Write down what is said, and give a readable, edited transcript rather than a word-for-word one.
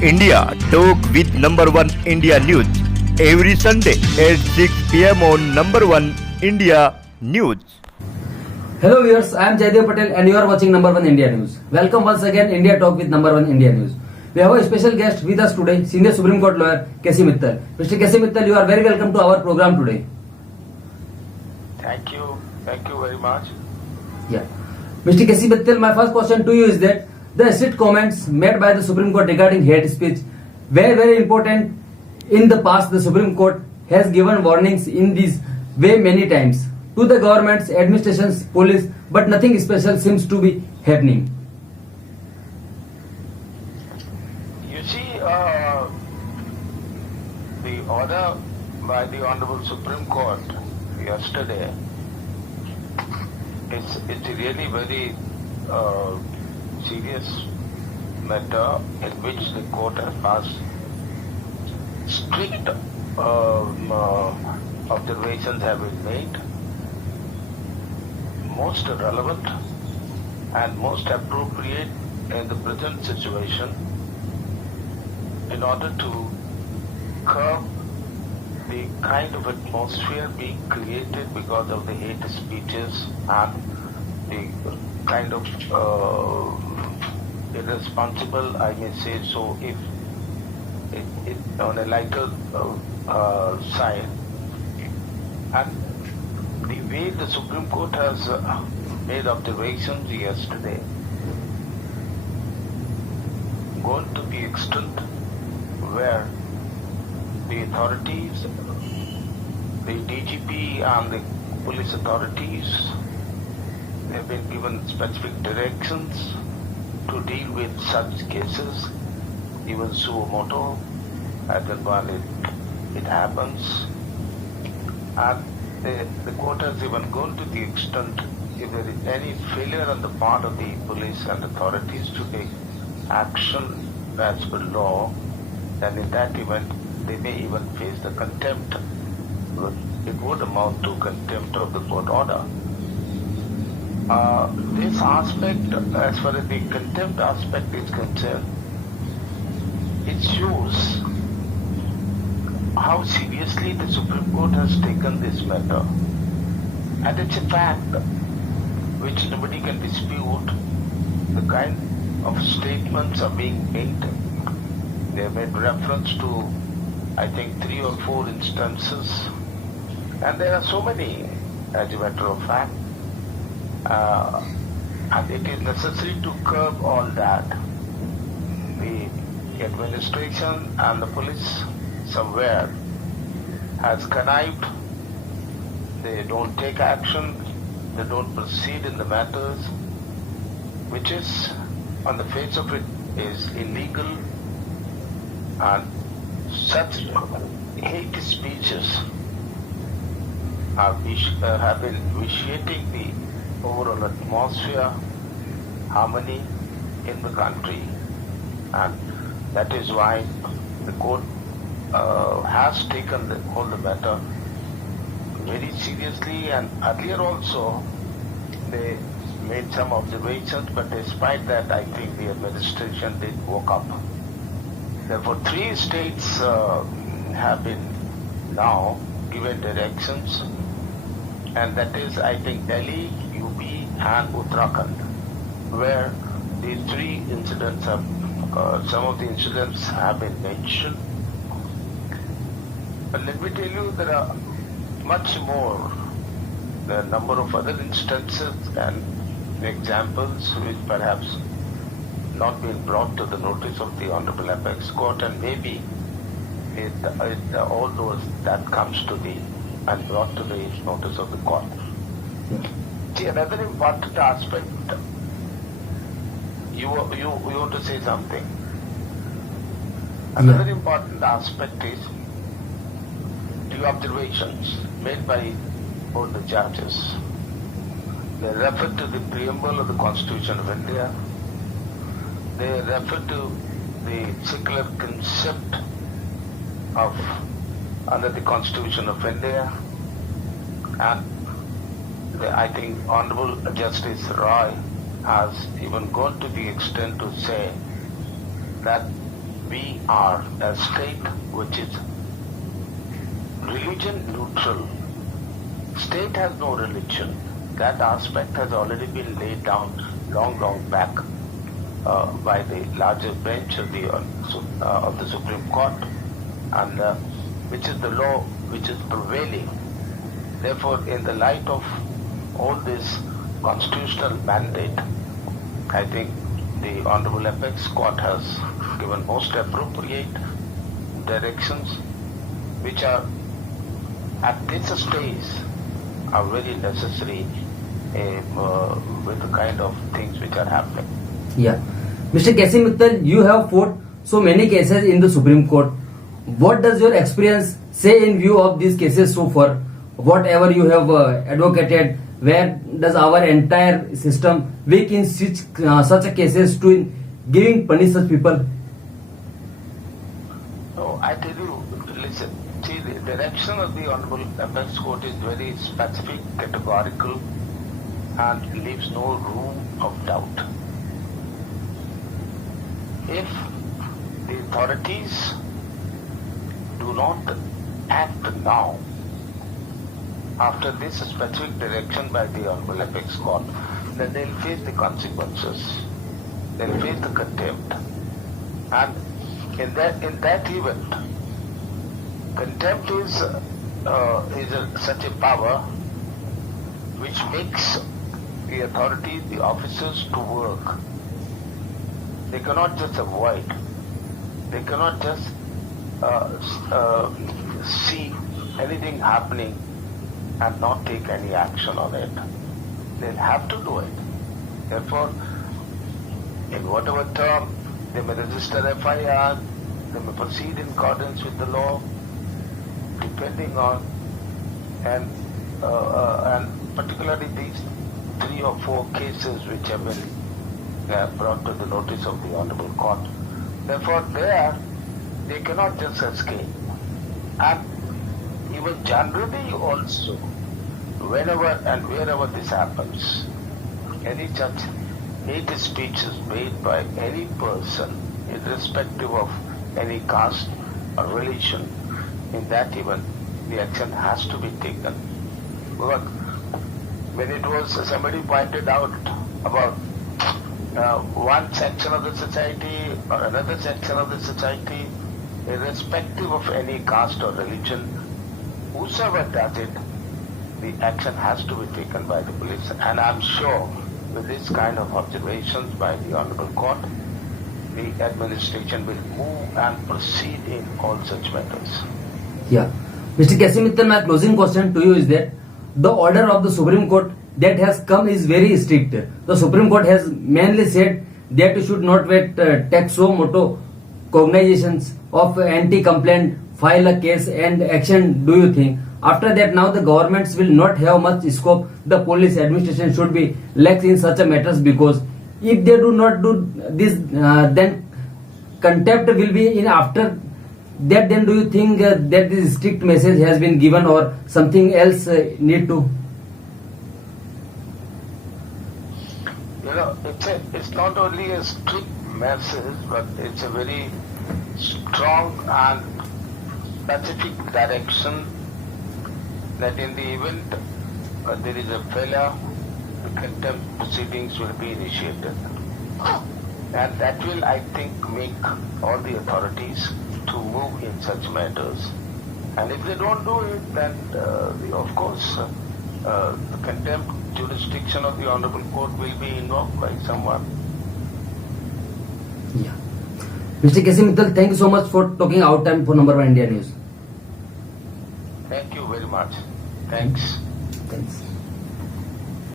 India talk with number one India news every Sunday at 6 p.m. on number one India news. Hello viewers, I am Jaydev Patel and you are watching number one India news. Welcome once again India talk with number one India news. We have a special guest with us today, senior Supreme Court lawyer KC Mittal. Mr. KC Mittal, you are very welcome to our program today. Thank you very much. Yeah. Mr. KC Mittal, my first question to you is that the acid comments made by the Supreme Court regarding hate speech were very important. In the past, the Supreme Court has given warnings in this way many times to the governments, administrations, police, but nothing special seems to be happening. You see, the order by the Honorable Supreme Court yesterday, it's really very serious matter in which the court has passed strict observations have been made, most relevant and most appropriate in the present situation in order to curb the kind of atmosphere being created because of the hate speeches and the kind of irresponsible, I may say so, if it on a lighter side. And the way the Supreme Court has made observations yesterday, going to the extent where the authorities, the DGP and the police authorities have been given specific directions to deal with such cases, even suo moto, as and when it happens. And the court has even gone to the extent, if there is any failure on the part of the police and authorities to take action as per law, then in that event they may even face the contempt. It would amount to contempt of the court order. This aspect, as far as the contempt aspect is concerned, it shows how seriously the Supreme Court has taken this matter. And it's a fact which nobody can dispute. The kind of statements are being made. They have made reference to, I think, 3 or 4 instances. And there are so many, as a matter of fact. And it is necessary to curb all that. The administration and the police somewhere has connived. They don't take action. They don't proceed in the matters, which is, on the face of it, is illegal. And such hate speeches have been vitiating the overall atmosphere, harmony in the country. And that is why the court has taken the whole matter very seriously, and earlier also they made some observations, but despite that I think the administration did woke up. Therefore 3 states have been now given directions, and that is, I think, Delhi, UP and Uttarakhand, where these 3 incidents have, some of the incidents have been mentioned. But let me tell you, there are much more. There are a number of other instances and examples which perhaps not been brought to the notice of the Honorable Apex Court, and maybe all those that comes to the and brought to the notice of the court. See, another important aspect, you want to say something. Another important aspect is the observations made by both the judges. They refer to the preamble of the Constitution of India. They refer to the secular concept of under the Constitution of India, and I think Honorable Justice Roy has even gone to the extent to say that we are a state which is religion neutral. State has no religion. That aspect has already been laid down long back by the larger bench of the Supreme Court, and which is the law which is prevailing. Therefore, in the light of all this constitutional mandate, I think the Honorable Apex Court has given most appropriate directions, which are at this stage are very necessary with the kind of things which are happening. Yeah. Mr. KC Mittal, you have fought so many cases in the Supreme Court. What does your experience say in view of these cases so far? Whatever you have advocated, where does our entire system weak in such cases to giving punish such people? No, I tell you, listen, see, the direction of the Honorable Apex Court is very specific, categorical, and leaves no room of doubt. If the authorities do not act now, after this specific direction by the Honorable Apex Court, then they'll face the consequences. They'll face the contempt. And in that event, contempt is such a power which makes the authorities, the officers to work. They cannot just avoid. They cannot just see anything happening and not take any action on it. They'll have to do it. Therefore, in whatever term, they may register FIR, they may proceed in accordance with the law, depending on, and particularly these 3 or 4 cases which have been brought to the notice of the Honorable Court. Therefore, they cannot just escape. And even generally also, whenever and wherever this happens, any such hate speech is made by any person, irrespective of any caste or religion, in that event, the action has to be taken. But when it was, somebody pointed out about one section of the society or another section of the society, irrespective of any caste or religion, whosoever does it, the action has to be taken by the police. And I'm sure with this kind of observations by the Honorable Court, the administration will move and proceed in all such matters. Yeah. Mr. KC Mittal, my closing question to you is that the order of the Supreme Court that has come is very strict. The Supreme Court has mainly said that you should not take so moto cognizations of anti-complaint, file a case and action. Do you think after that now the governments will not have much scope? The police administration should be lax in such a matters, because if they do not do this, then contempt will be in after that. Then do you think that this strict message has been given or something else need to? You know, it's not only a strict message, but it's a very strong and specific direction that in the event there is a failure, the contempt proceedings will be initiated. And that will, I think, make all the authorities to move in such matters. And if they don't do it, then of course the contempt jurisdiction of the Honorable Court will be invoked by someone. Yeah. Mr. KC Mittal, thank you so much for talking out time for Number 1 India News. Thank you very much. Thanks. Thanks.